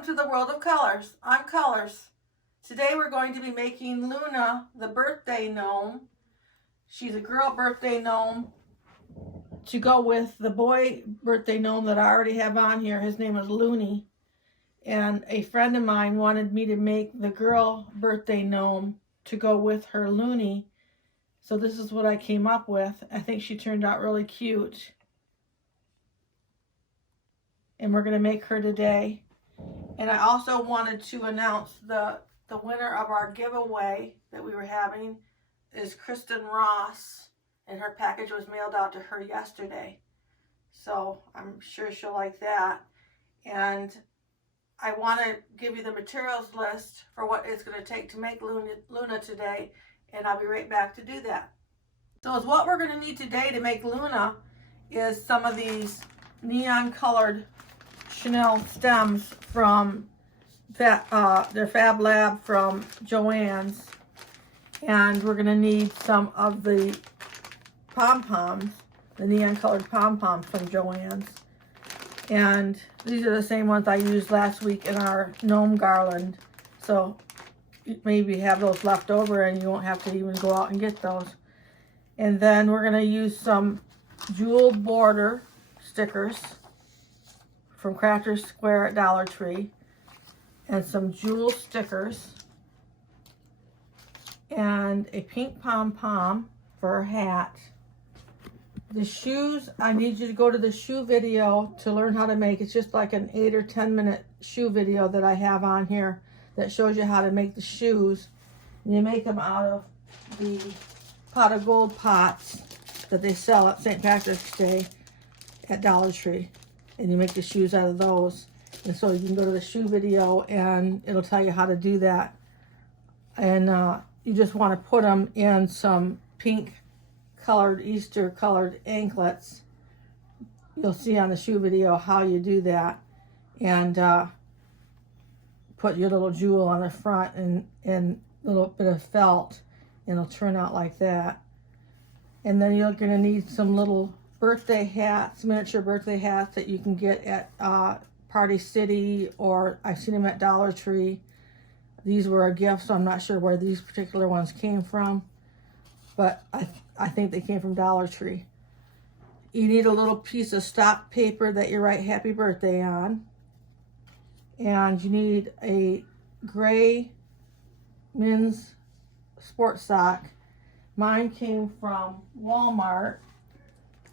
welcome to the world of colors. I'm Colors. Today we're going to be making Luna the birthday gnome. She's a girl birthday gnome to go with the boy birthday gnome that I already have on here. His name is Lunoe. And a friend of mine wanted me to make the girl birthday gnome to go with her Lunoe. So this is what I came up with. I think she turned out really cute. And we're going to make her today. And I also wanted to announce the winner of our giveaway that we were having is Kristen Ross, and her package was mailed out to her yesterday. So I'm sure she'll like that. And I want to give you the materials list for what it's going to take to make Luna today, and I'll be right back to do that. So what we're going to need today to make Luna is some of these neon colored Chanel stems from their Fab Lab from Joann's, and we're going to need some of the pom-poms, the neon colored pom-poms from Joann's, and these are the same ones I used last week in our gnome garland, so maybe have those left over and you won't have to even go out and get those. And then we're going to use some jeweled border stickers from Crafter's Square at Dollar Tree, and some jewel stickers, and a pink pom-pom for her hat. The shoes, I need you to go to the shoe video to learn how to make. It's just like an 8 or 10 minute shoe video that I have on here that shows you how to make the shoes. And you make them out of the pot of gold pots that they sell at St. Patrick's Day at Dollar Tree. And you make the shoes out of those. And so you can go to the shoe video and it'll tell you how to do that. And you just want to put them in some pink colored, Easter colored anklets. You'll see on the shoe video how you do that. And put your little jewel on the front and a little bit of felt, and it'll turn out like that. And then you're going to need some little birthday hats, miniature birthday hats that you can get at Party City, or I've seen them at Dollar Tree. These were a gift, so I'm not sure where these particular ones came from, but I think they came from Dollar Tree. You need a little piece of stock paper that you write happy birthday on, and you need a gray men's sports sock. Mine came from Walmart.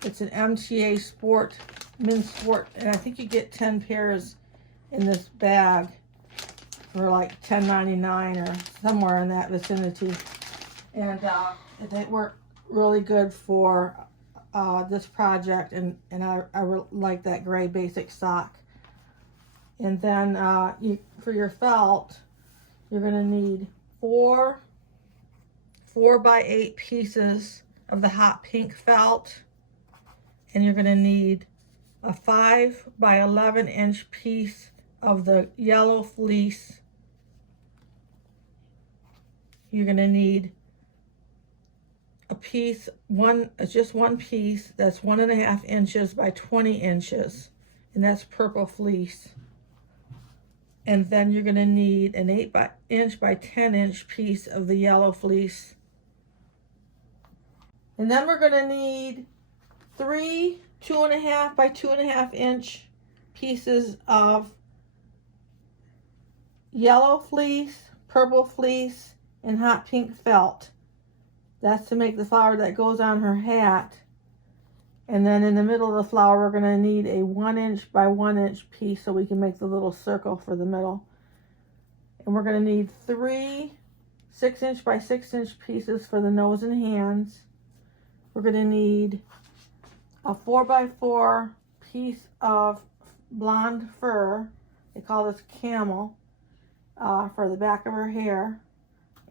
It's an MTA sport, men's sport, and I think you get 10 pairs in this bag for like $10.99 or somewhere in that vicinity. And they work really good for this project, and I like that gray basic sock. And then for your felt, you're going to need 4 by 8 pieces of the hot pink felt. And you're going to need a 5 by 11 inch piece of the yellow fleece. You're going to need a piece, just one piece that's 1.5 inches by 20 inches, and that's purple fleece. And then you're going to need an 8 inch by 10 inch piece of the yellow fleece. And then we're going to need 3 2.5 by 2.5 inch pieces of yellow fleece, purple fleece, and hot pink felt. That's to make the flower that goes on her hat. And then in the middle of the flower, we're going to need a 1 inch by 1 inch piece so we can make the little circle for the middle. And we're going to need 3 6 inch by 6 inch pieces for the nose and hands. We're going to need a 4 by 4 piece of blonde fur. They call this camel, for the back of her hair.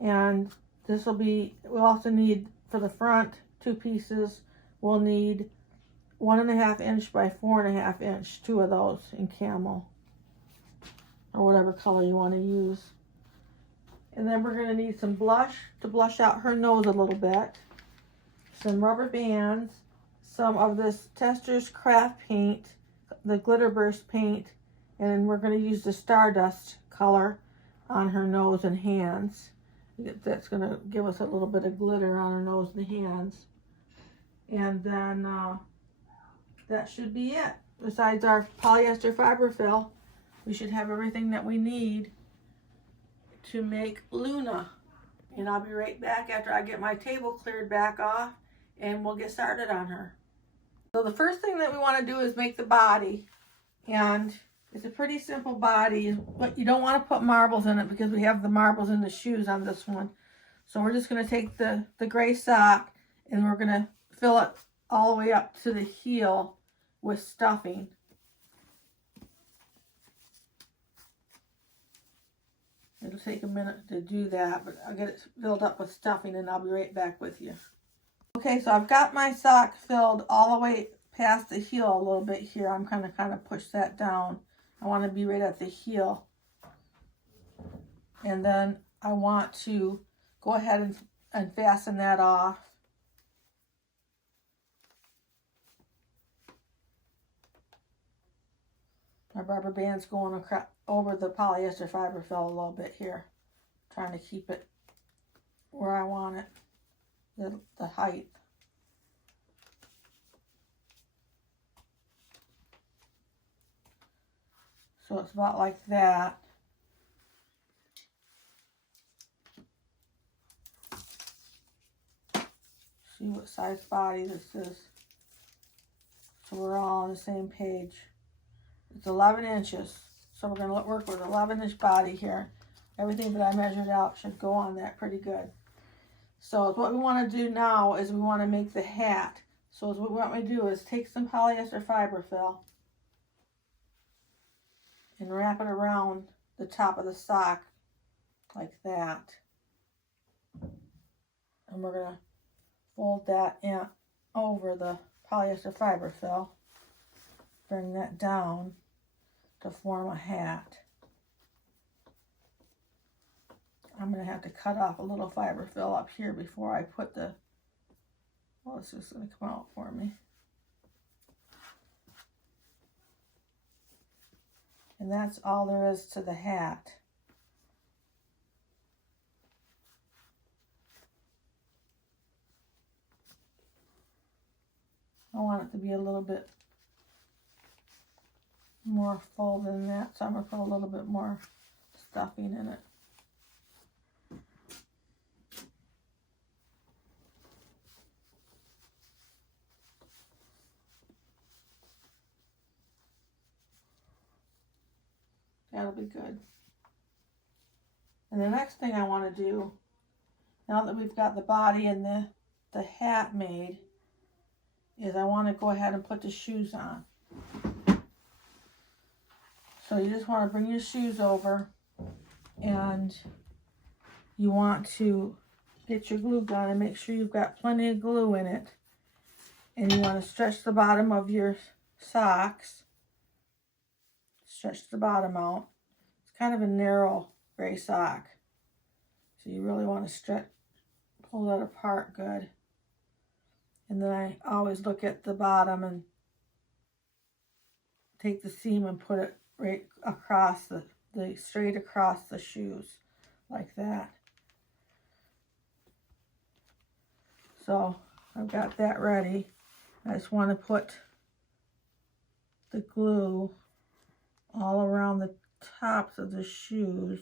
And this will be, we'll also need for the front 2 pieces, we'll need 1.5 inch by 4.5 inch, 2 of those in camel, or whatever color you want to use. And then we're going to need some blush to blush out her nose a little bit, some rubber bands, some of this Tester's Craft paint, the glitter burst paint, And we're going to use the Stardust color on her nose and hands. That's going to give us a little bit of glitter on her nose and hands. And then that should be it. Besides our polyester fiber fill, we should have everything that we need to make Luna. And I'll be right back after I get my table cleared back off, and we'll get started on her. So the first thing that we want to do is make the body. And it's a pretty simple body, but you don't want to put marbles in it because we have the marbles in the shoes on this one. So we're just going to take the gray sock and we're going to fill it all the way up to the heel with stuffing. It'll take a minute to do that, but I'll get it filled up with stuffing and I'll be right back with you. Okay, so I've got my sock filled all the way past the heel a little bit here. I'm kind of push that down. I want to be right at the heel. And then I want to go ahead and fasten that off. My rubber band's going over the polyester fiber fill a little bit here. Trying to keep it where I want it, the height. So it's about like that. See what size body this is. So we're all on the same page. It's 11 inches. So we're going to work with 11-inch body here. Everything that I measured out should go on that pretty good. So what we want to do now is we want to make the hat. So what we want to do is take some polyester fiber fill and wrap it around the top of the sock like that. And we're going to fold that in over the polyester fiber fill. Bring that down to form a hat. I'm going to have to cut off a little fiber fill up here before I put the, well, it's just going to come out for me. And that's all there is to the hat. I want it to be a little bit more full than that, so I'm going to put a little bit more stuffing in it. That'll be good. And the next thing I want to do, now that we've got the body and the hat made, is I want to go ahead and put the shoes on. So you just want to bring your shoes over and you want to get your glue gun and make sure you've got plenty of glue in it. And you want to stretch the bottom of your socks. Stretch the bottom out. It's kind of a narrow gray sock. So you really want to pull that apart good. And then I always look at the bottom and take the seam and put it right across straight across the shoes like that. So I've got that ready. I just want to put the glue all around the tops of the shoes.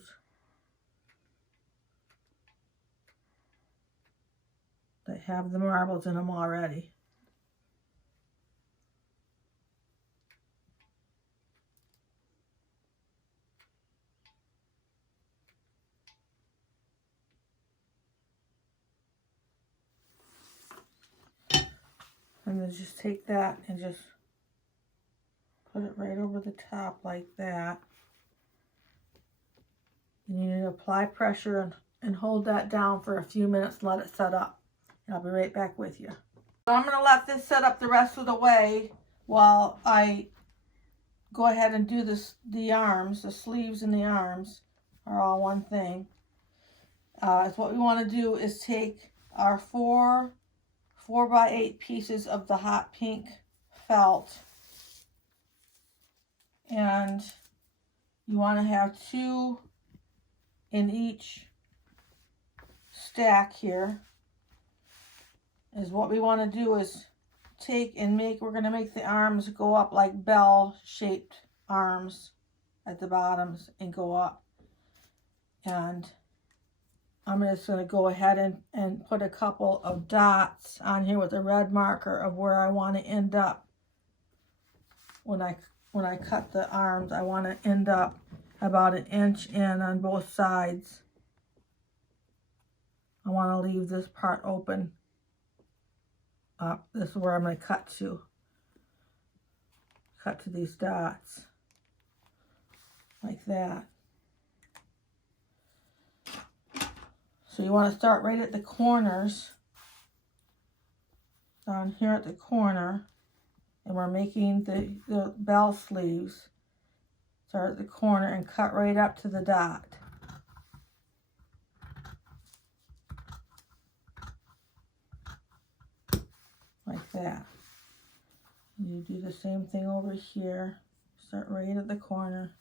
That have the marbles in them already. And then just take that and just put it right over the top like that. You need to apply pressure and hold that down for a few minutes and let it set up. And I'll be right back with you. So I'm going to let this set up the rest of the way while I go ahead and do the arms. The sleeves and the arms are all one thing. So what we want to do is take our 4x8 pieces of the hot pink felt, and You want to have 2 in each stack here. Is what we want to do is take and we're going to make the arms go up like bell-shaped arms at the bottoms and go up. And I'm just going to go ahead and put a couple of dots on here with a red marker of where I want to end up. When I cut the arms, I want to end up about 1 inch in on both sides. I want to leave this part open up. This is where I'm going to cut to. Cut to these dots. Like that. So you want to start right at the corners, down here at the corner, and we're making the bell sleeves. Start at the corner and cut right up to the dot. Like that. You do the same thing over here. Start right at the corner.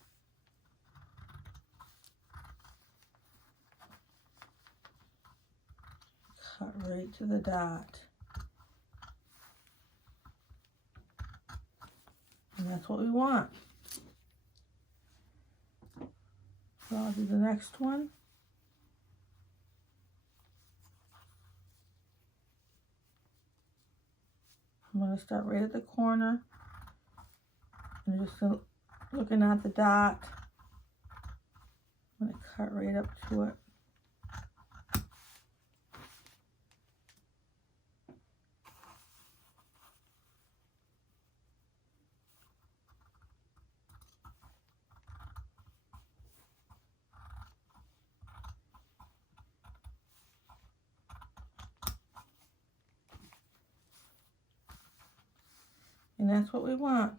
Cut right to the dot. And that's what we want. So I'll do the next one. I'm going to start right at the corner. I'm just looking at the dot. I'm going to cut right up to it. And that's what we want.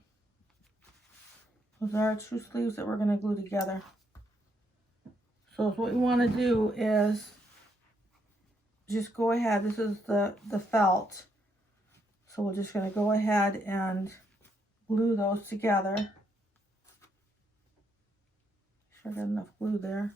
Those are our 2 sleeves that we're going to glue together. So what we want to do is just go ahead. This is the felt. So we're just going to go ahead and glue those together. Make sure I got enough glue there.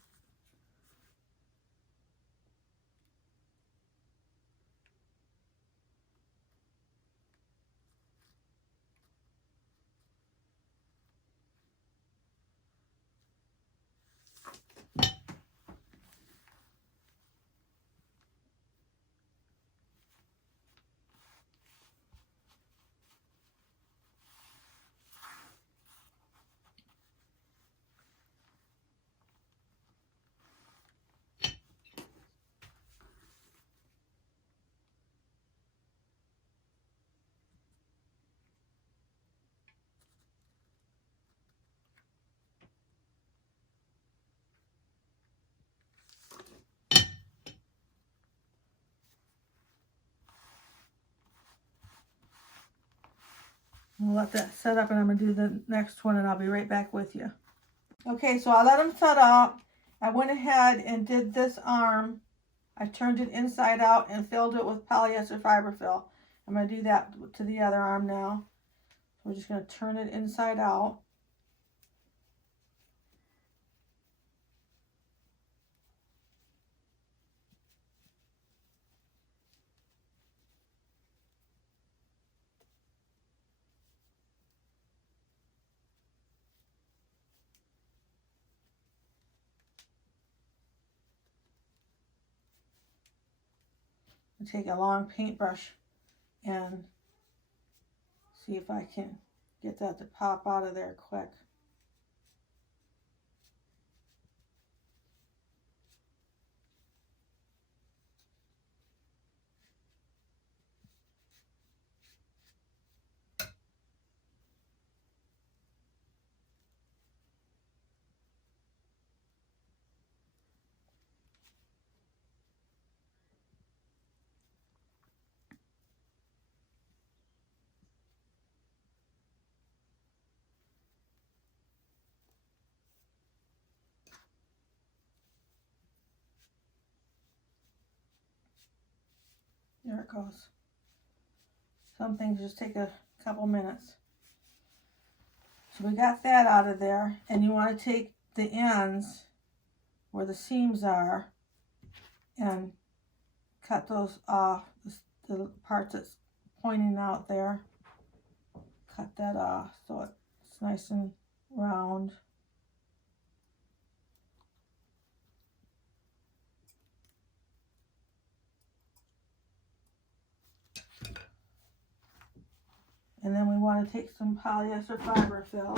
We'll let that set up and I'm going to do the next one and I'll be right back with you. Okay, so I let them set up. I went ahead and did this arm. I turned it inside out and filled it with polyester fiber fill. I'm going to do that to the other arm now. We're just going to turn it inside out. Take a long paintbrush and see if I can get that to pop out of there quick. There it goes. Some things just take a couple minutes. So we got that out of there, and you want to take the ends where the seams are and cut those off, the parts that's pointing out there. Cut that off so it's nice and round. And then we want to take some polyester fiber fill.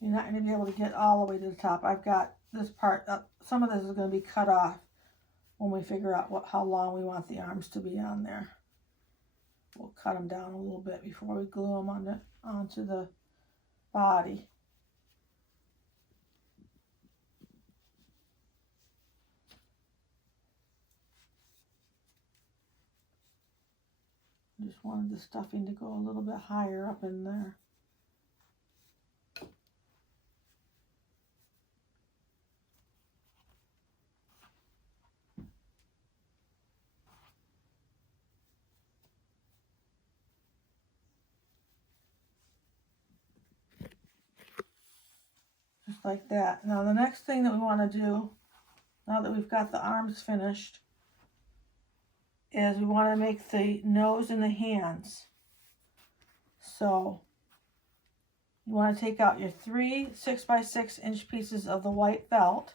You're not going to be able to get all the way to the top. I've got this part up. Some of this is going to be cut off when we figure out how long we want the arms to be on there. We'll cut them down a little bit before we glue them onto the body. Just wanted the stuffing to go a little bit higher up in there. Just like that. Now the next thing that we want to do, now that we've got the arms finished, is we want to make the nose and the hands. So you want to take out your 3 6x6 inch pieces of the white felt.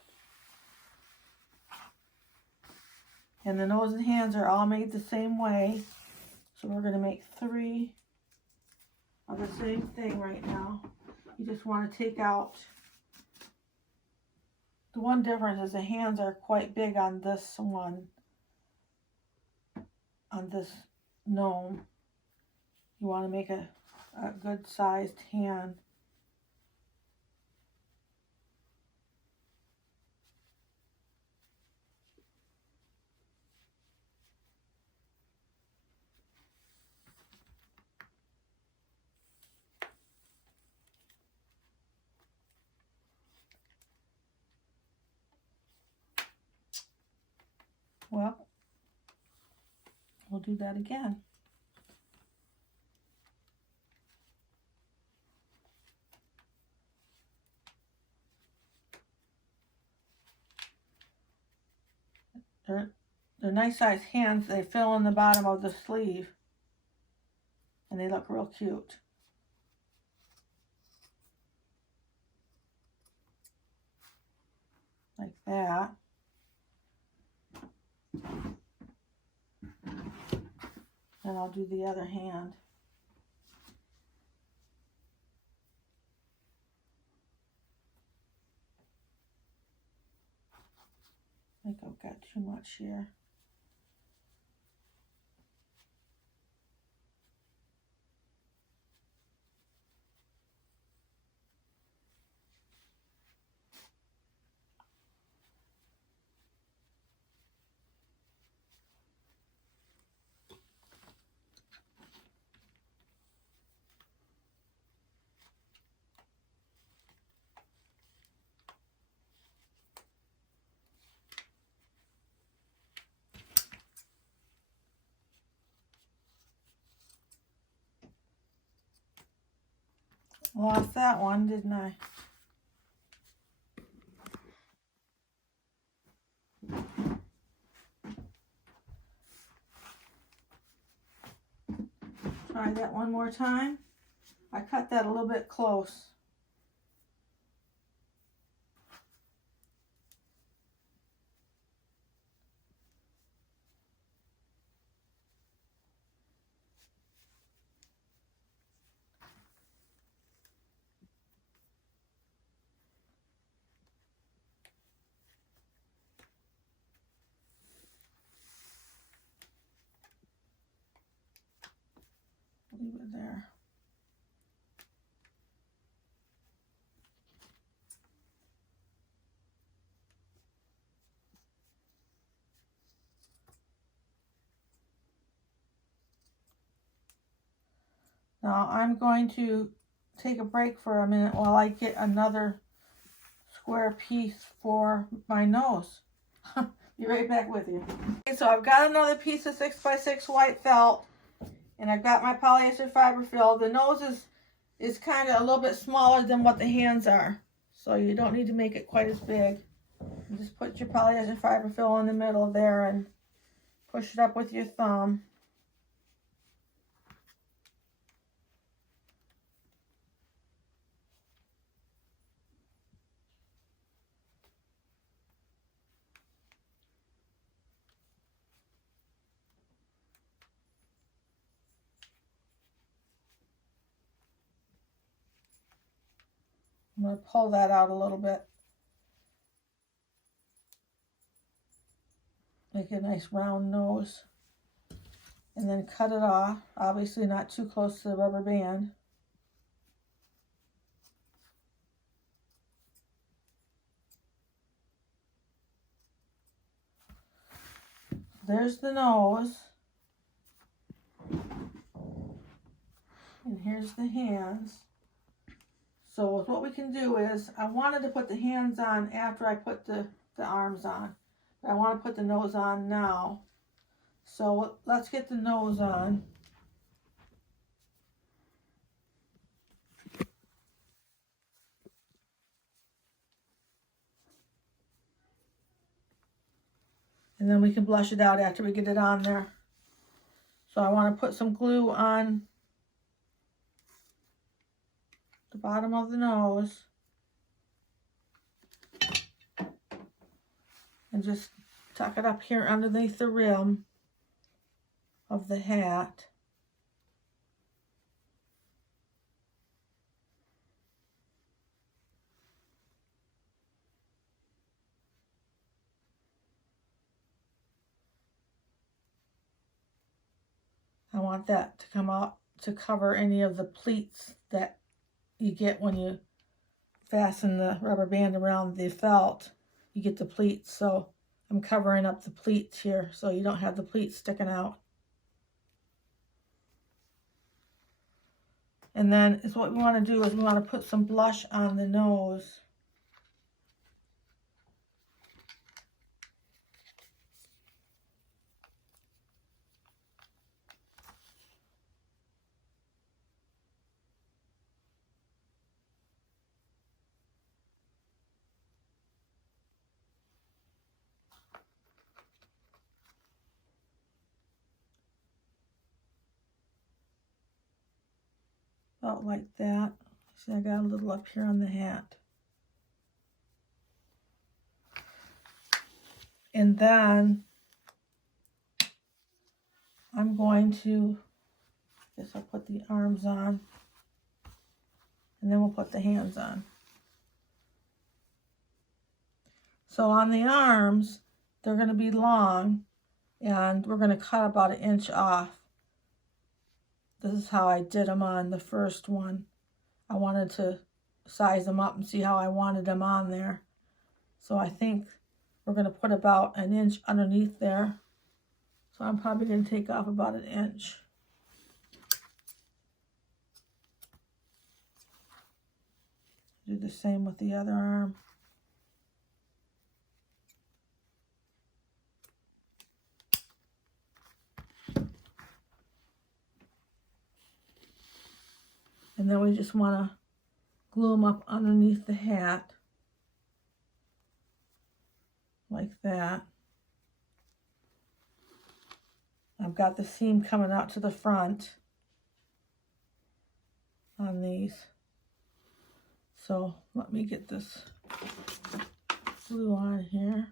And the nose and hands are all made the same way. So we're going to make 3 of the same thing right now. You just want to take out, the one difference is the hands are quite big on this one, on this gnome. You want to make a good sized hand. Well, we'll do that again. They're nice sized hands. They fill in the bottom of the sleeve and they look real cute. Like that. Then I'll do the other hand. I think I've got too much here. Lost that one, didn't I? Try that one more time. I cut that a little bit close. Leave it there. Now I'm going to take a break for a minute while I get another square piece for my nose. Be right back with you. Okay, so I've got another piece of 6x6 white felt, and I've got my polyester fiber fill. The nose is kind of a little bit smaller than what the hands are, so you don't need to make it quite as big. You just put your polyester fiber fill in the middle there and push it up with your thumb. I'm going to pull that out a little bit. Make a nice round nose. And then cut it off. Obviously not too close to the rubber band. There's the nose. And here's the hands. So what we can do is, I wanted to put the hands on after I put the arms on. But I want to put the nose on now. So let's get the nose on. And then we can blush it out after we get it on there. So I want to put some glue on the bottom of the nose. And just tuck it up here underneath the rim of the hat. I want that to come out to cover any of the pleats that you get when you fasten the rubber band around the felt. You get the pleats, so I'm covering up the pleats here so you don't have the pleats sticking out. And then is what we want to do is we want to put some blush on the nose. About like that. See, I got a little up here on the hat. And then I'm going to, I guess I'll put the arms on, and then we'll put the hands on. So on the arms, they're going to be long, and we're going to cut about 1 inch off. This is how I did them on the first one. I wanted to size them up and see how I wanted them on there. So I think we're going to put about 1 inch underneath there. So I'm probably going to take off about 1 inch. Do the same with the other arm. And then we just want to glue them up underneath the hat. Like that. I've got the seam coming out to the front on these. So let me get this glue on here.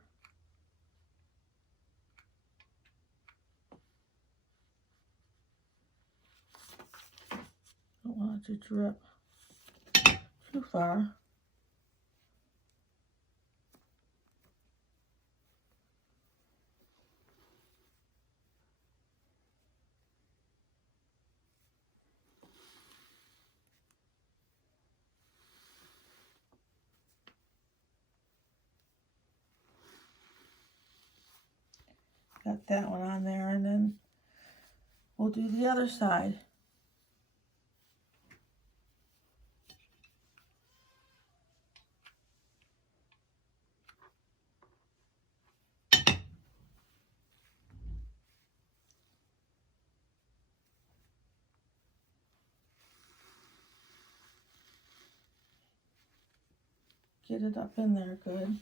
Don't want it to drip too far. Got that one on there, and then we'll do the other side. get it up in there good.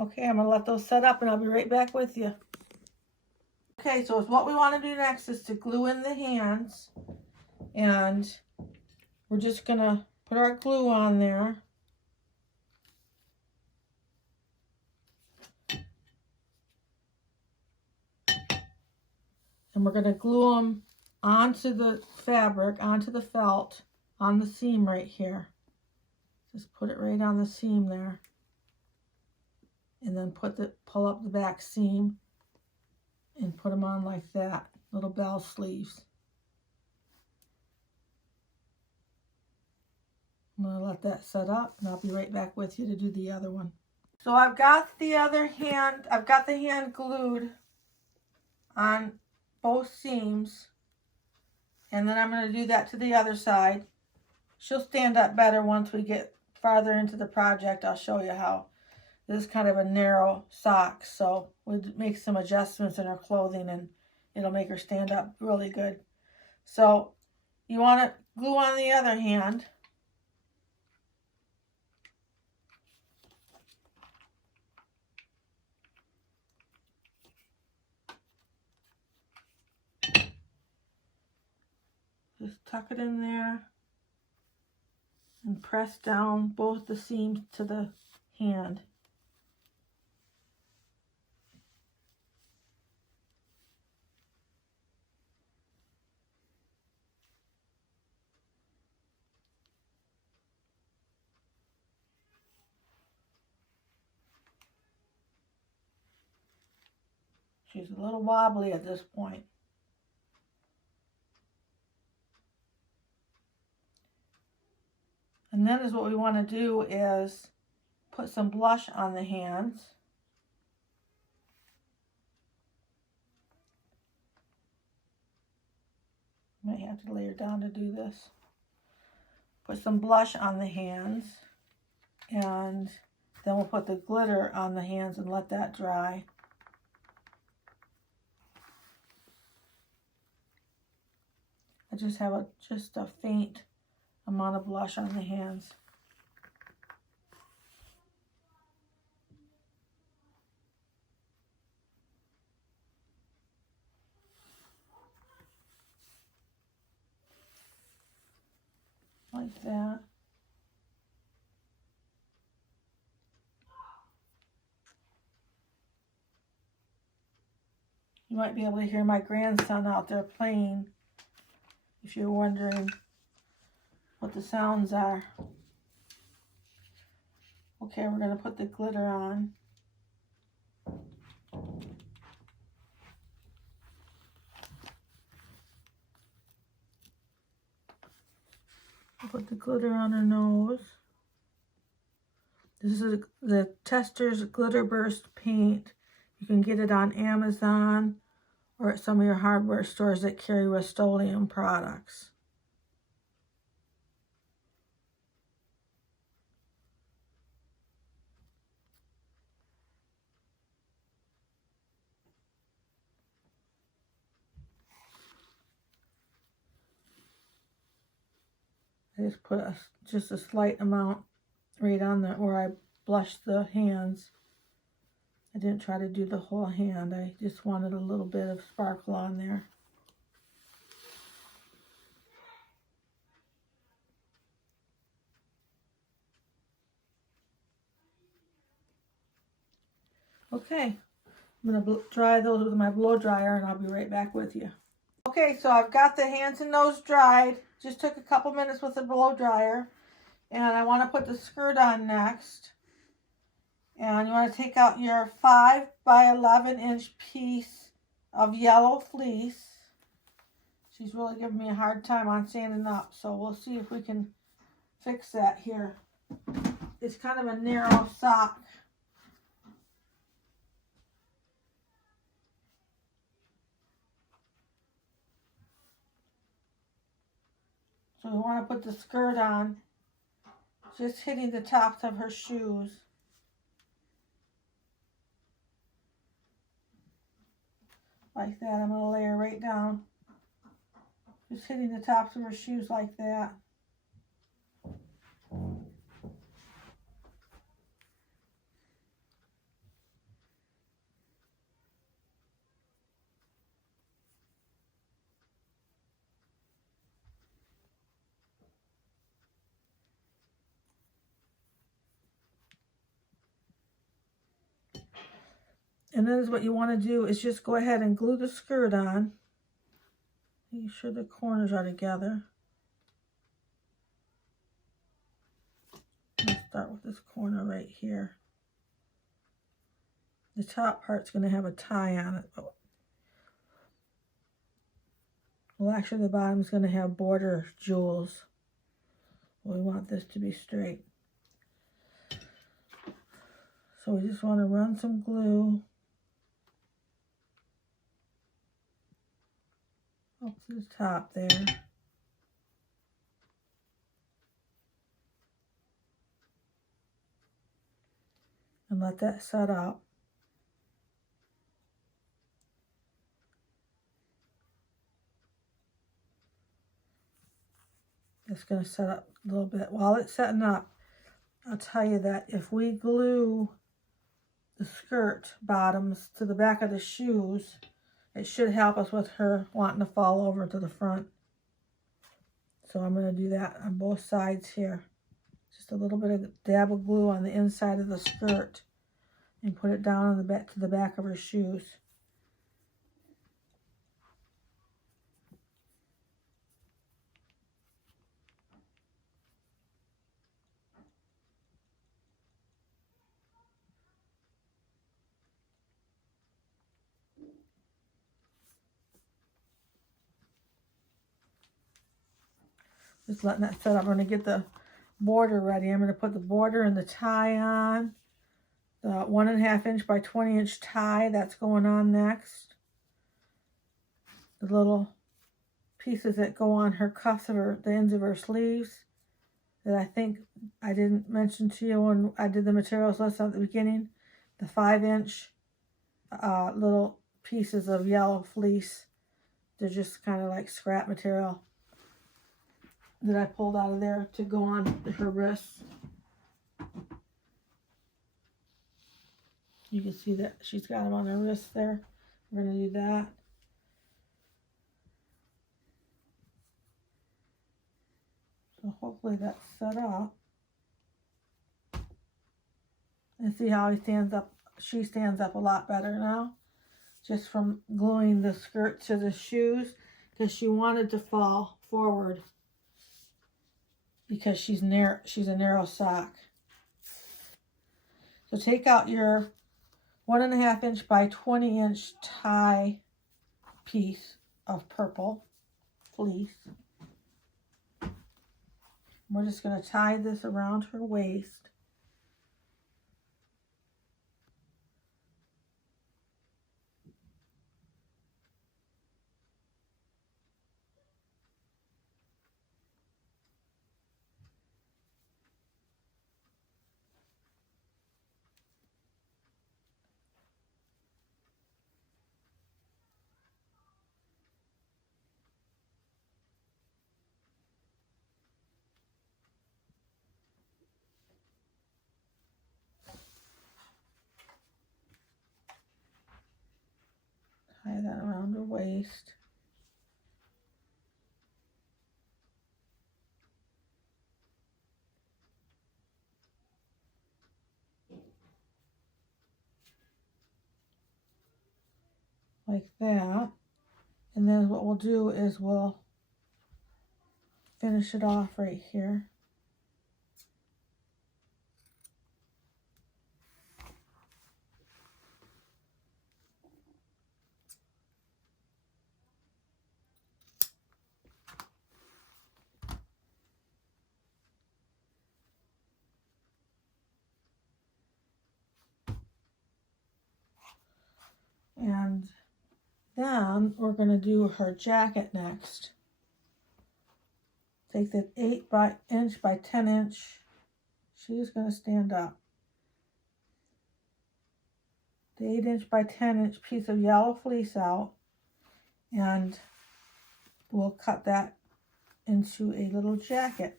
Okay, I'm going to let those set up and I'll be right back with you. Okay, so what we want to do next is to glue in the hands. And we're just going to put our glue on there. And we're going to glue them onto the fabric, onto the felt, on the seam right here. Just put it right on the seam there. And then pull up the back seam and put them on like that, little bell sleeves. I'm going to let that set up and I'll be right back with you to do the other one. So I've got the hand glued on both seams, and then I'm going to do that to the other side. She'll stand up better once we get farther into the project. I'll show you how. This is kind of a narrow sock, so we'll make some adjustments in her clothing and it'll make her stand up really good. So you want to glue on the other hand. Just tuck it in there and press down both the seams to the hand. She's a little wobbly at this point. And then what we want to do is put some blush on the hands. Might have to lay her down to do this. Put some blush on the hands, and then we'll put the glitter on the hands and let that dry. I just have just a faint amount of blush on the hands. Like that. You might be able to hear my grandson out there playing, if you're wondering what the sounds are. Okay, we're going to put the glitter on. Put the glitter on her nose. This is the Testors Glitter Burst paint. You can get it on Amazon or at some of your hardware stores that carry Rust-Oleum products. I just put just a slight amount right on where I blushed the hands. I didn't try to do the whole hand. I just wanted a little bit of sparkle on there. Okay, I'm going to dry those with my blow dryer and I'll be right back with you. Okay, so I've got the hands and nose dried. Just took a couple minutes with the blow dryer. And I want to put the skirt on next. And you want to take out your 5 by 11 inch piece of yellow fleece. She's really giving me a hard time on standing up, so we'll see if we can fix that here. It's kind of a narrow sock. So we want to put the skirt on, just hitting the tops of her shoes. Like that. I'm going to lay her right down. Just hitting the tops of her shoes like that. And then what you want to do is just go ahead and glue the skirt on. Make sure the corners are together. Let's start with this corner right here. The top part's going to have a tie on it. Well, actually the bottom's going to have border jewels. We want this to be straight. So we just want to run some glue up to the top there. And let that set up. It's going to set up a little bit. While it's setting up, I'll tell you that if we glue the skirt bottoms to the back of the shoes, it should help us with her wanting to fall over to the front. So I'm going to do that on both sides here. Just a little bit of dab of glue on the inside of the skirt and put it down on the back to the back of her shoes. Just letting that set up. I'm going to get the border ready. I'm going to put the border and the tie on. The 1.5 inch by 20 inch tie, that's going on next. The little pieces that go on her cuffs of the ends of her sleeves that I think I didn't mention to you when I did the materials list at the beginning. The 5 inch little pieces of yellow fleece. They're just kind of like scrap material that I pulled out of there to go on her wrists. You can see that she's got them on her wrists there. We're going to do that. So hopefully that's set up. And see how he stands up? She stands up a lot better now. Just from gluing the skirt to the shoes, because she wanted to fall forward because she's a narrow sock. So take out your 1.5 inch by 20 inch tie piece of purple fleece. We're just going to tie this around her waist. Tie that around her waist. Like that. And then what we'll do is we'll finish it off right here. And then we're going to do her jacket next. Take the 8 inch by 10 inch. She's going to stand up. The 8 inch by 10 inch piece of yellow fleece out. And we'll cut that into a little jacket.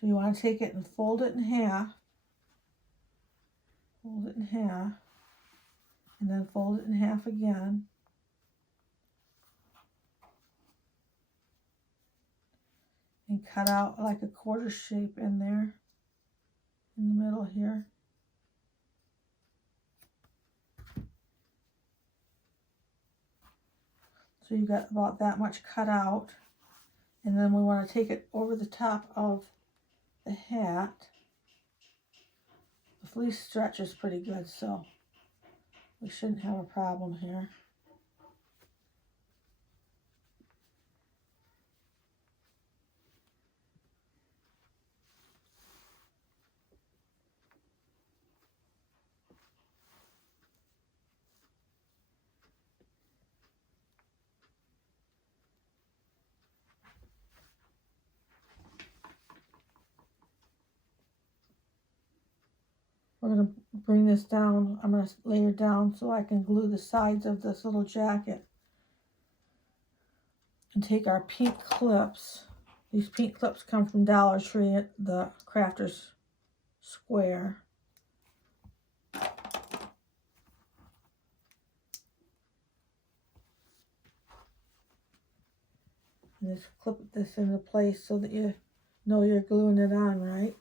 So you want to take it and fold it in half. Fold it in half. And then fold it in half again. And cut out like a quarter shape in there. In the middle here. So you got about that much cut out. And then we want to take it over the top of the hat. The fleece stretches pretty good, so we shouldn't have a problem here. We're going to bring this down. I'm going to layer down so I can glue the sides of this little jacket. And take our pink clips. These pink clips come from Dollar Tree at the Crafter's Square. And just clip this into place so that you know you're gluing it on right.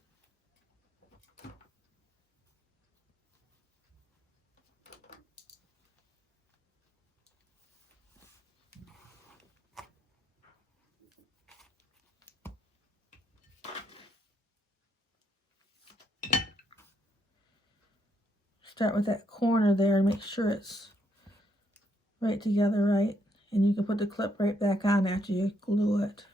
Start with that corner there and make sure it's right together right. And you can put the clip right back on after you glue it.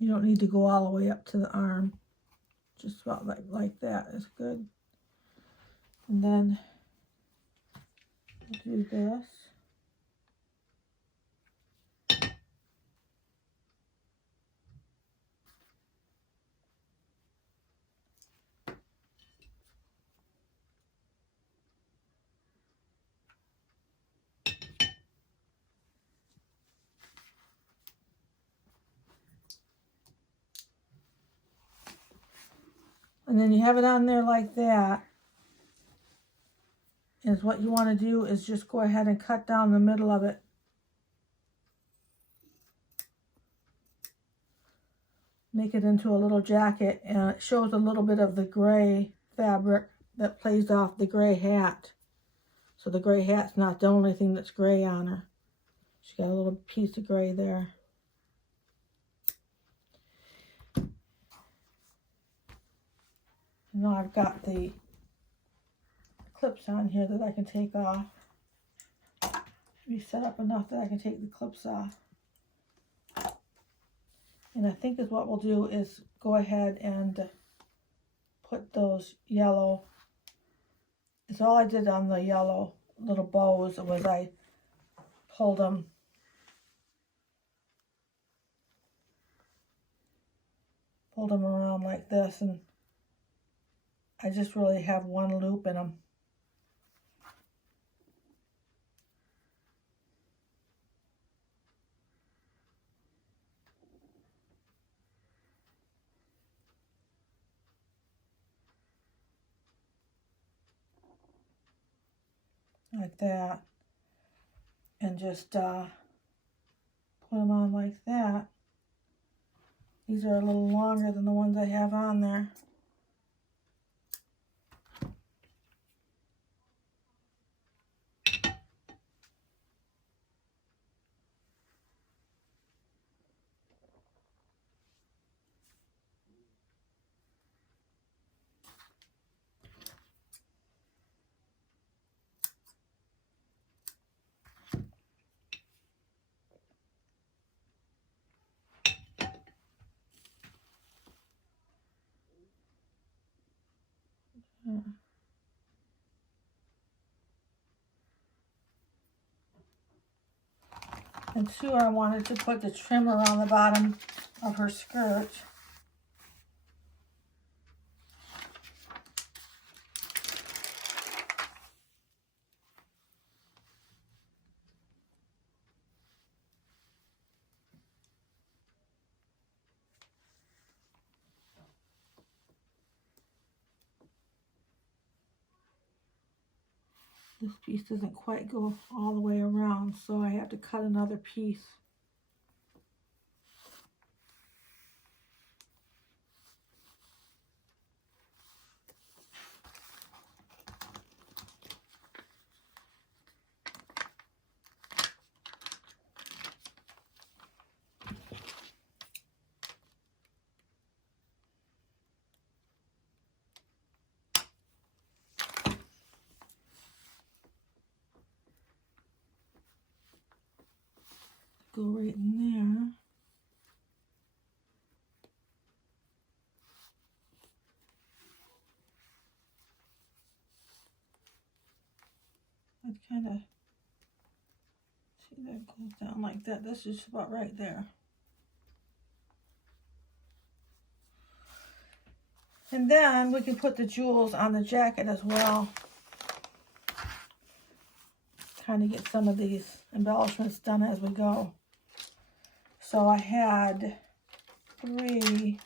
You don't need to go all the way up to the arm. Just about like that is good. And then do this. And then you have it on there like that. And what you want to do is just go ahead and cut down the middle of it. Make it into a little jacket, and it shows a little bit of the gray fabric that plays off the gray hat. So the gray hat's not the only thing that's gray on her. She got a little piece of gray there. Now I've got the clips on here that I can take off. Be set up enough that I can take the clips off. And I think is what we'll do is go ahead and put those yellow. It's all I did on the yellow little bows was I pulled them around like this, and I just really have one loop in them. Like that, and just put them on like that. These are a little longer than the ones I have on there. And two, I wanted to put the trim around the bottom of her skirt. This piece doesn't quite go all the way around, so I have to cut another piece. Go right in there. I'd kind of see that goes down like that. That's just about right there. And then we can put the jewels on the jacket as well. Kind of get some of these embellishments done as we go. So I had 3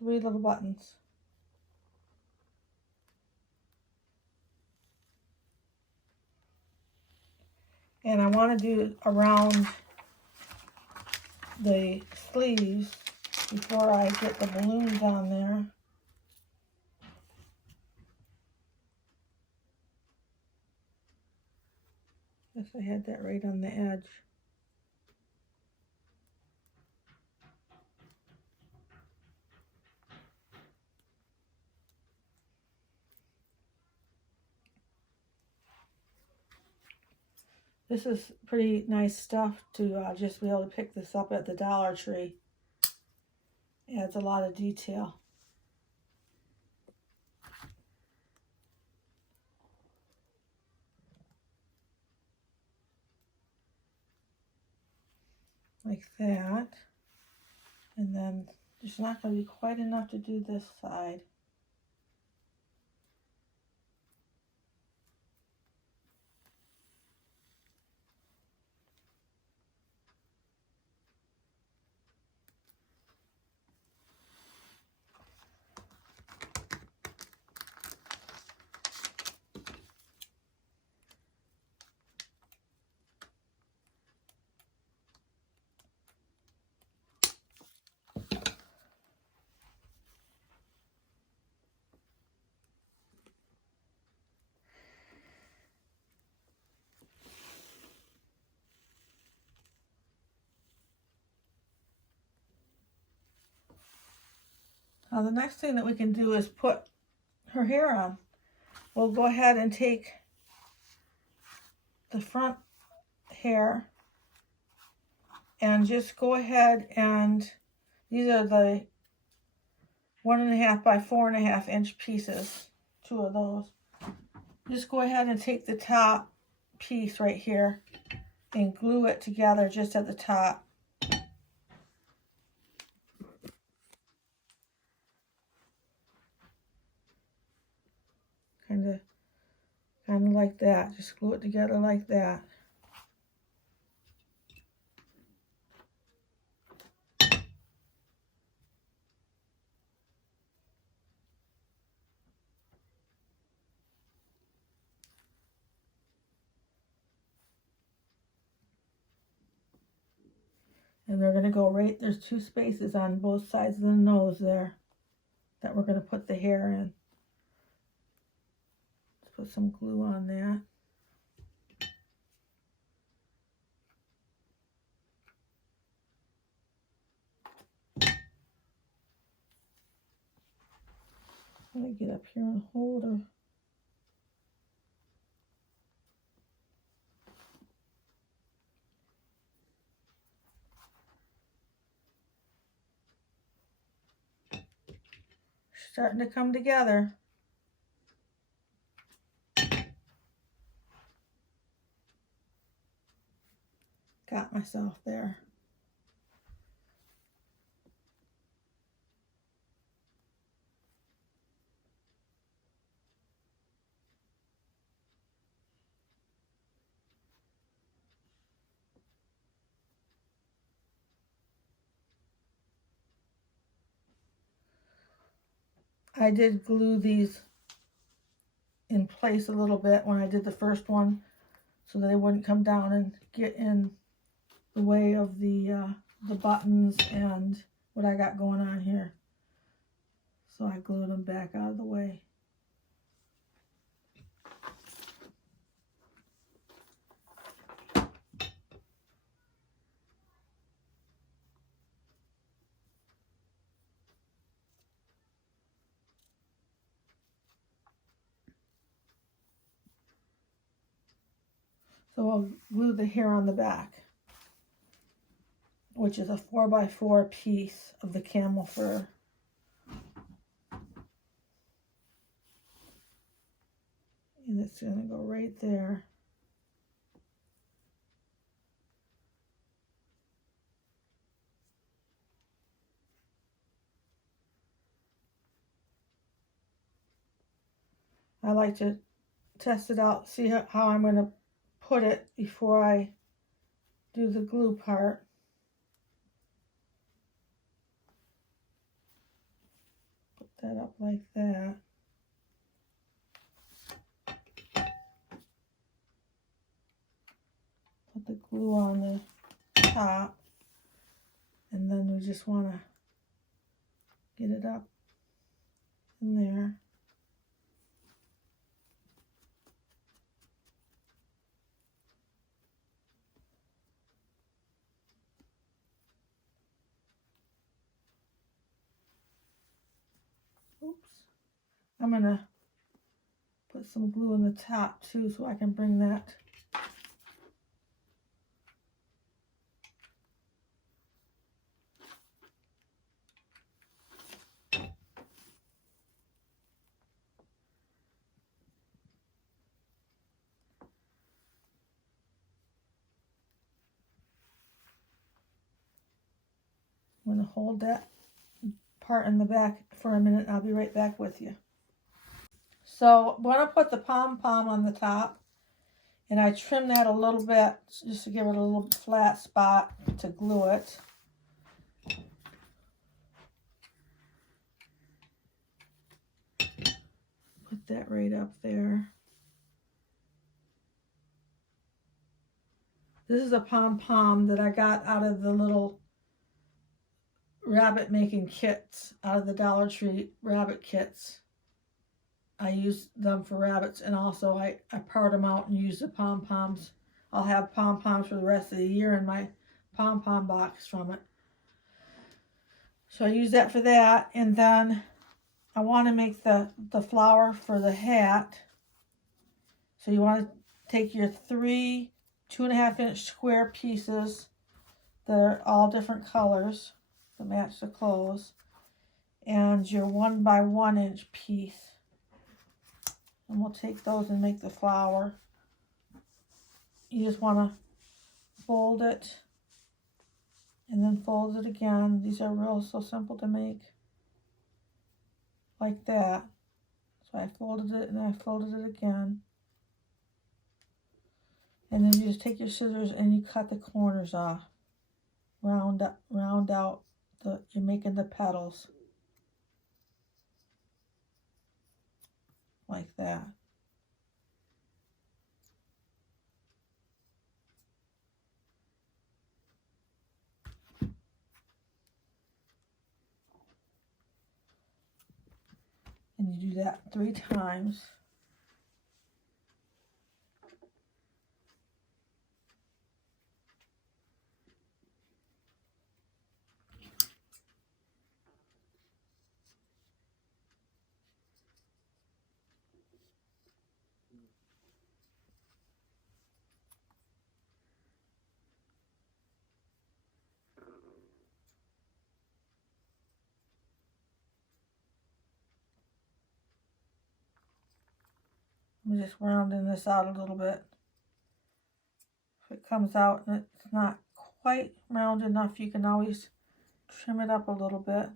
little buttons. And I want to do around the sleeves before I get the balloons on there. Guess I had that right on the edge. This is pretty nice stuff to just be able to pick this up at the Dollar Tree. Adds a lot of detail. Like that. And then there's not going to be quite enough to do this side. Now the next thing that we can do is put her hair on. We'll go ahead and take the front hair and just go ahead and these are the 1.5 by 4.5 inch pieces, 2 of those. Just go ahead and take the top piece right here and glue it together just at the top. Kind of like that. Just glue it together like that. And they're going to go right, there's 2 spaces on both sides of the nose there that we're going to put the hair in. Let's put some glue on that. I'm going to get up here and hold her. starting to come together. Got myself there. I did glue these in place a little bit when I did the first one so that they wouldn't come down and get in the way of the buttons and what I got going on here. So I glued them back out of the way. So I'll glue the hair on the back, which is a 4x4 piece of the camel fur. And it's going to go right there. I like to test it out, see how I'm going to put it before I do the glue part. Put that up like that. Put the glue on the top, and then we just want to get it up in there. Oops. I'm going to put some glue in the top too so I can bring that I'm going to hold that part in the back for a minute. I'll be right back with you. So I'm going to put the pom-pom on the top, and I trim that a little bit just to give it a little flat spot to glue it. Put that right up there. This is a pom-pom that I got out of the little rabbit making kits, out of the Dollar Tree rabbit kits. I use them for rabbits, and also I part them out and use the pom-poms. I'll have pom-poms for the rest of the year in my pom-pom box from it. So I use that for that, and then I want to make the flower for the hat. So you want to take your 3 2.5-inch square pieces that are all different colors that match the clothes, and your 1x1-inch piece, and we'll take those and make the flower. You just want to fold it and then fold it again. These are so simple to make, like that. So I folded it and I folded it again, and then you just take your scissors and you cut the corners off. Round out you're making the petals like that. And you do that 3 times. I'm just rounding this out a little bit. If it comes out and it's not quite round enough, you can always trim it up a little bit.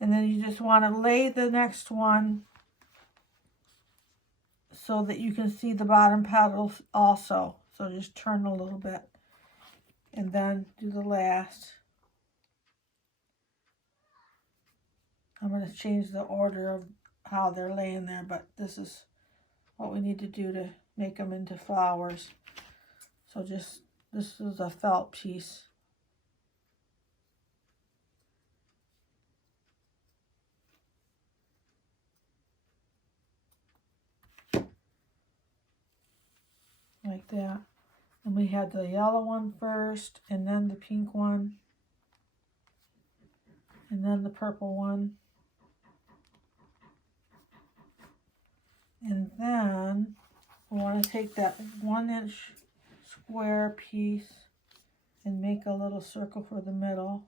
And then you just want to lay the next one so that you can see the bottom petals also. So just turn a little bit and then do the last. I'm going to change the order of how they're laying there, but this is what we need to do to make them into flowers. So just, this is a felt piece. Like that. And we had the yellow one first, and then the pink one, and then the purple one. And then we want to take that 1-inch square piece and make a little circle for the middle.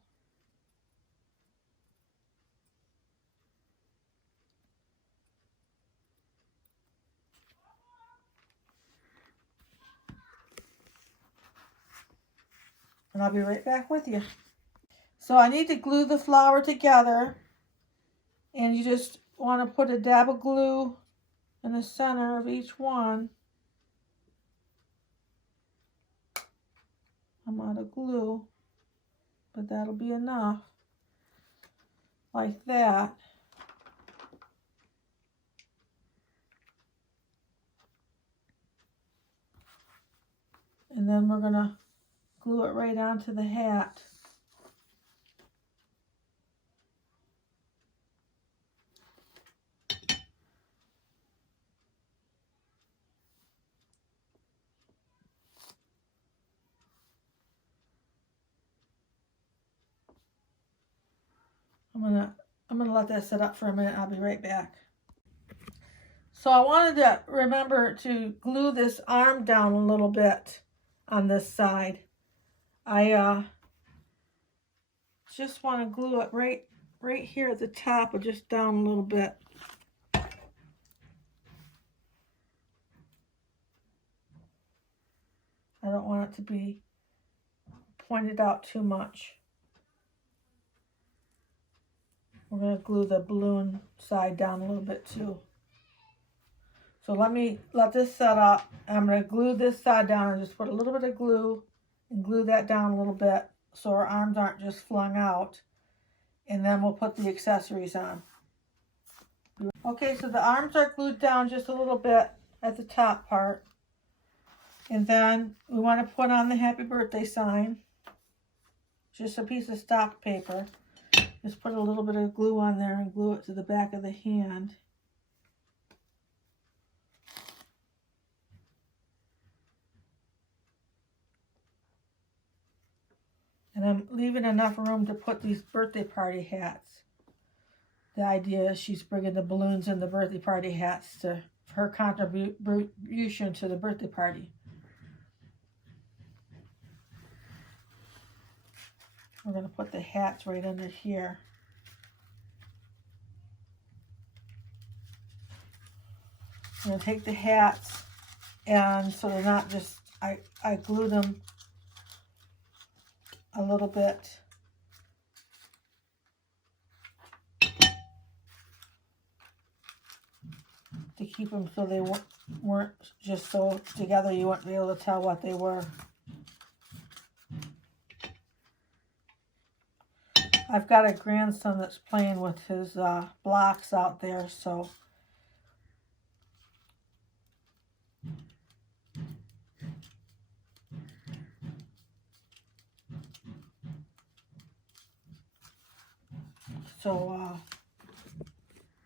And I'll be right back with you. So I need to glue the flower together, and you just want to put a dab of glue in the center of each one. I'm out of glue, but that'll be enough. Like that. And then we're going to glue it right onto the hat. I'm gonna let that sit up for a minute. I'll be right back. So I wanted to remember to glue this arm down a little bit on this side. I just want to glue it right here at the top, or just down a little bit. I don't want it to be pointed out too much. We're going to glue the balloon side down a little bit too. So let this set up. I'm going to glue this side down and just put a little bit of glue and glue that down a little bit so our arms aren't just flung out. And then we'll put the accessories on. Okay, so the arms are glued down just a little bit at the top part. And then we want to put on the happy birthday sign. Just a piece of stock paper. Just put a little bit of glue on there and glue it to the back of the hand. And I'm leaving enough room to put these birthday party hats. The idea is she's bringing the balloons and the birthday party hats to her contribution to the birthday party. We're going to put the hats right under here. I'm going to take the hats, and so they're not just, I glue them a little bit. To keep them so they weren't just so together you wouldn't be able to tell what they were. I've got a grandson that's playing with his blocks out there, so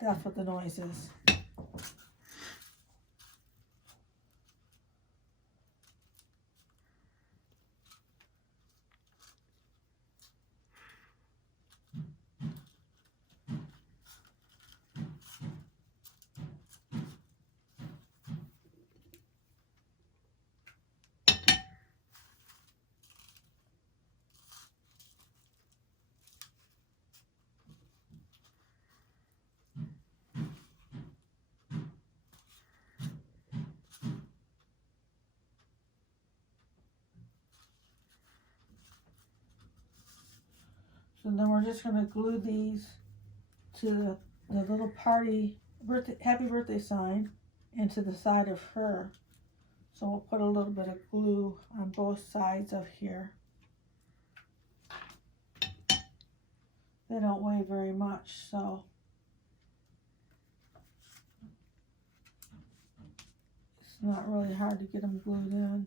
that's what the noise is. So then we're just going to glue these to the little party happy birthday sign and to the side of her. So we'll put a little bit of glue on both sides of here. They don't weigh very much, so it's not really hard to get them glued in.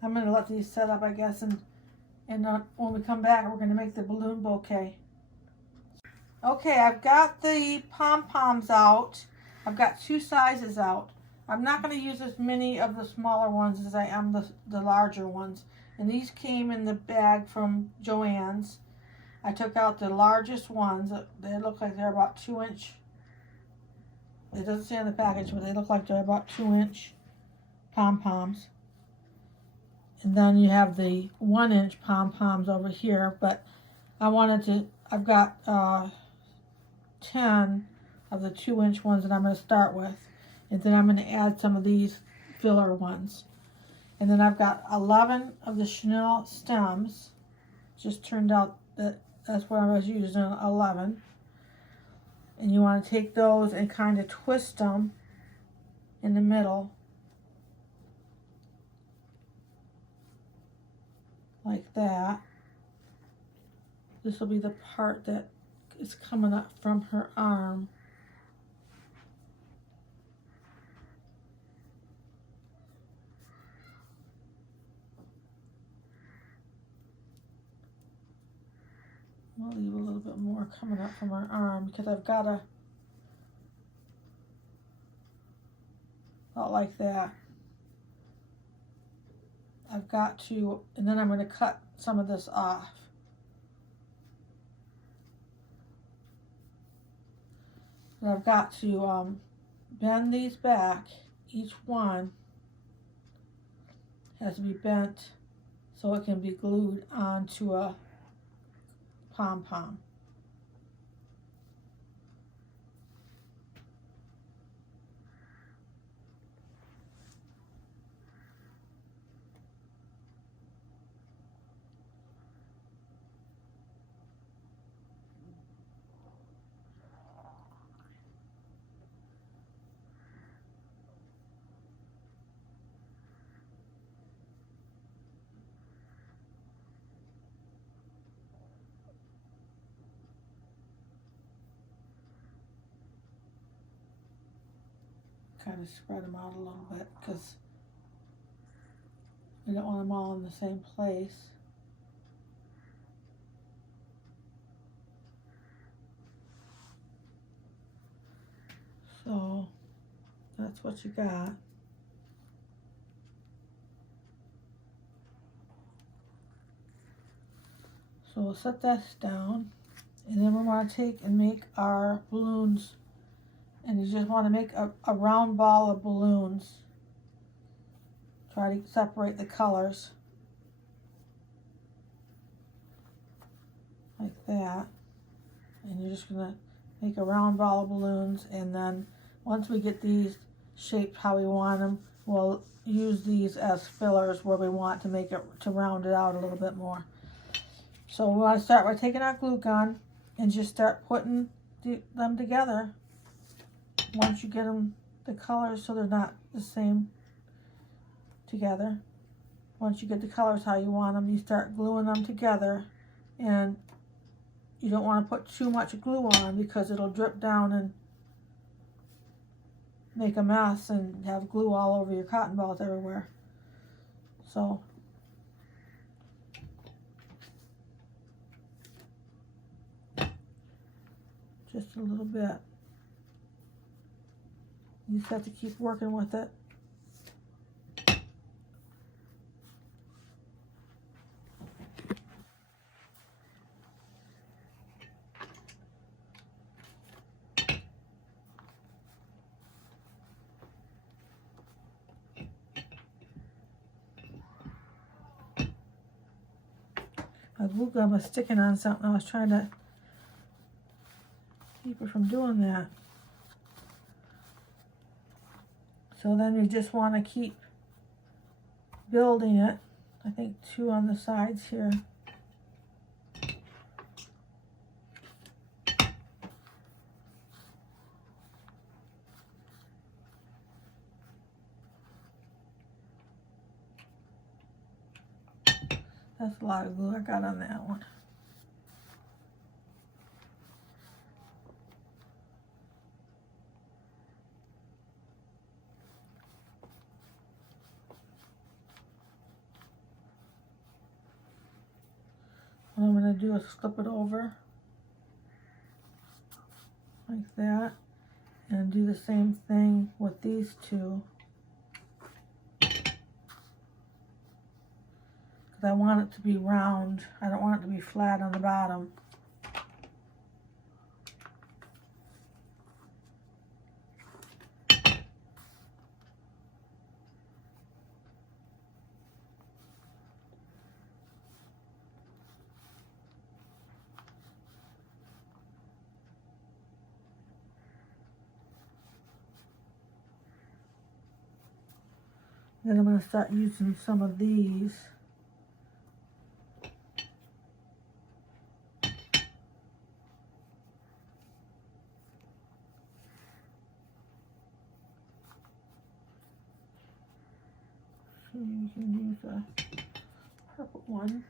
I'm going to let these set up, I guess, and when we come back, we're going to make the balloon bouquet. Okay, I've got the pom-poms out. I've got 2 sizes out. I'm not going to use as many of the smaller ones as I am the larger ones. And these came in the bag from Joann's. I took out the largest ones. They look like they're about 2-inch. It doesn't say on the package, but they look like they're about 2-inch pom-poms. And then you have the 1-inch pom-poms over here, but I've got 10 of the 2-inch ones that I'm going to start with. And then I'm going to add some of these filler ones. And then I've got 11 of the chenille stems. Just turned out that that's what I was using, 11. And you want to take those and kind of twist them in the middle. Like that. This will be the part that is coming up from her arm. We'll leave a little bit more coming up from her arm because I've got to, about like that. I've got to, and then I'm going to cut some of this off. And I've got to bend these back. Each one has to be bent so it can be glued onto a pom-pom. Kind of spread them out a little bit because we don't want them all in the same place. So that's what you got. So we'll set this down, and then we want to take and make our balloons. And you just want to make a round ball of balloons. Try to separate the colors. Like that. And you're just going to make a round ball of balloons. And then once we get these shaped how we want them, we'll use these as fillers where we want to make it, to round it out a little bit more. So we want to start by taking our glue gun and just start putting them together. Once you get them the colors so they're not the same together. Once you get the colors how you want them, you start gluing them together, and you don't want to put too much glue on because it'll drip down and make a mess and have glue all over your cotton balls everywhere. So just a little bit. You just have to keep working with it. The glue gun was sticking on something. I was trying to keep it from doing that. So then you just want to keep building it. I think 2 on the sides here. That's a lot of glue I got on that one. What I'm going to do is flip it over like that and do the same thing with these 2. I want it to be round. I don't want it to be flat on the bottom. Then I'm going to start using some of these. You can use a purple one.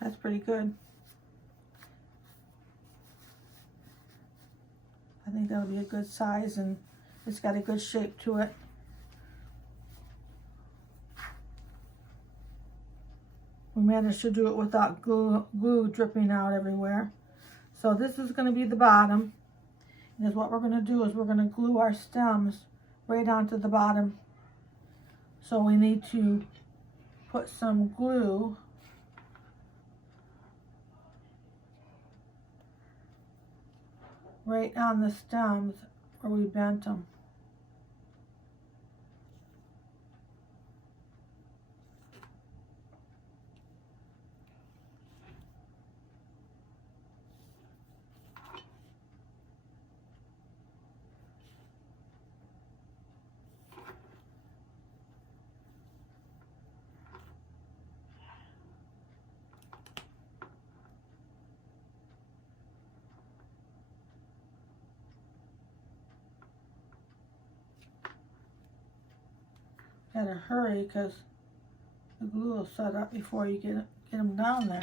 That's pretty good. I think that'll be a good size, and it's got a good shape to it. We managed to do it without glue dripping out everywhere. So this is going to be the bottom. And what we're going to do is we're going to glue our stems right onto the bottom. So we need to put some glue right on the stems where we bent them. Gotta hurry because the glue will set up before you get them down there.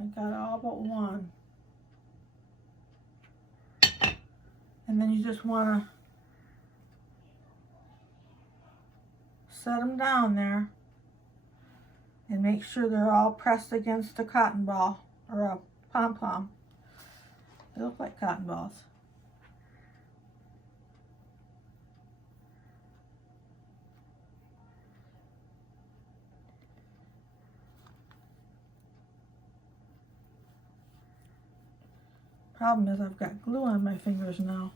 I got all but one. And then you just want to set them down there and make sure they're all pressed against a cotton ball or a pom-pom. They look like cotton balls. Problem is I've got glue on my fingers now.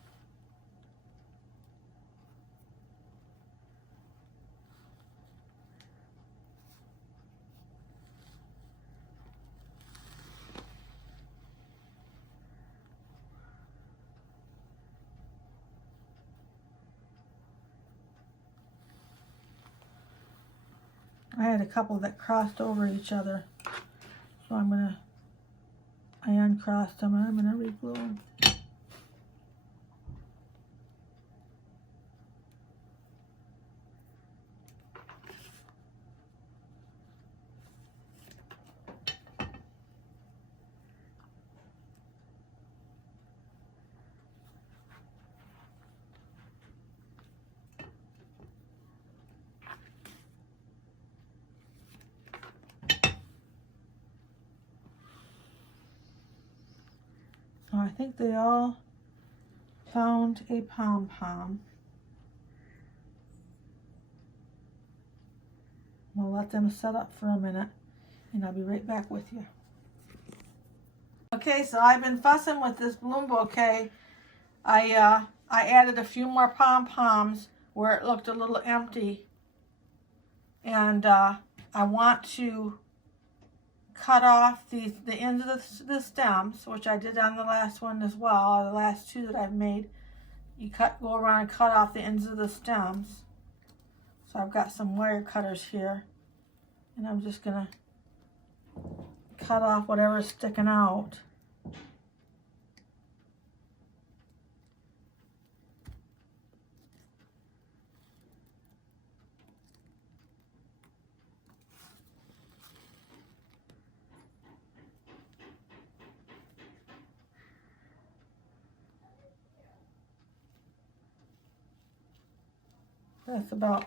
I had a couple that crossed over each other. So I uncrossed them and I'm gonna re-glue them. Oh, I think they all found a pom-pom. We'll let them set up for a minute and I'll be right back with you. Okay, so I've been fussing with this bloom bouquet. I added a few more pom-poms where it looked a little empty. And I want to cut off the ends of the stems, which I did on the last one as well, the last two that I've made. You go around and cut off the ends of the stems. So I've got some wire cutters here, and I'm just gonna cut off whatever's sticking out. That's about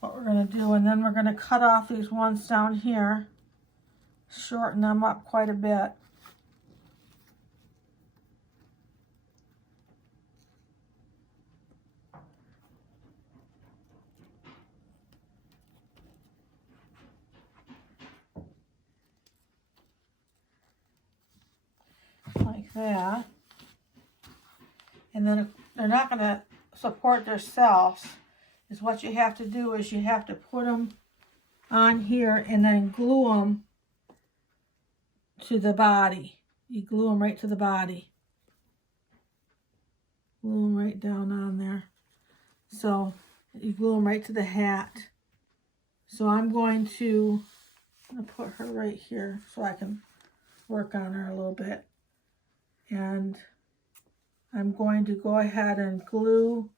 what we're going to do. And then we're going to cut off these ones down here, shorten them up quite a bit. Like that. And then they're not going to support themselves. Is what you have to do is you have to put them on here and then glue them to the body. You glue them right to the body. Glue them right down on there. So you glue them right to the hat. So I'm going to put her right here so I can work on her a little bit. And I'm going to go ahead and glue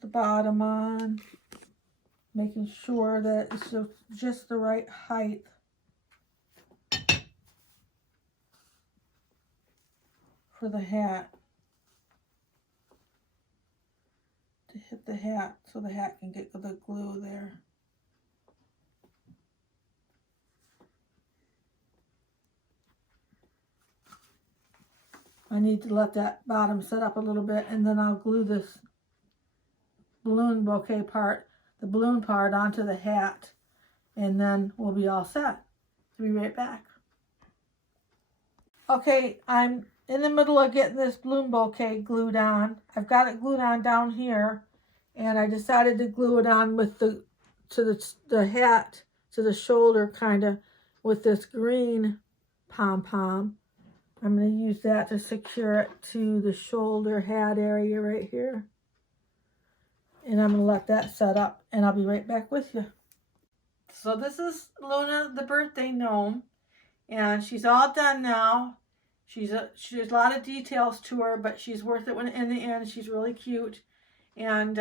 the bottom on, making sure that it's just the right height. For the hat. To hit the hat so the hat can get the glue there. I need to let that bottom set up a little bit and then I'll glue this balloon bouquet part, the balloon part onto the hat, and then we'll be all set. I'll be right back. Okay, I'm in the middle of getting this balloon bouquet glued on. I've got it glued on down here, and I decided to glue it on with the hat, to the shoulder kind of, with this green pom-pom. I'm going to use that to secure it to the shoulder hat area right here. And I'm going to let that set up, and I'll be right back with you. So this is Luna, the birthday gnome, and she's all done now. She's a lot of details to her, but she's worth it when in the end. She's really cute, and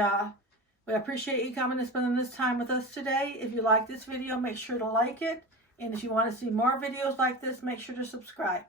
we appreciate you coming and spending this time with us today. If you like this video, make sure to like it, and if you want to see more videos like this, make sure to subscribe.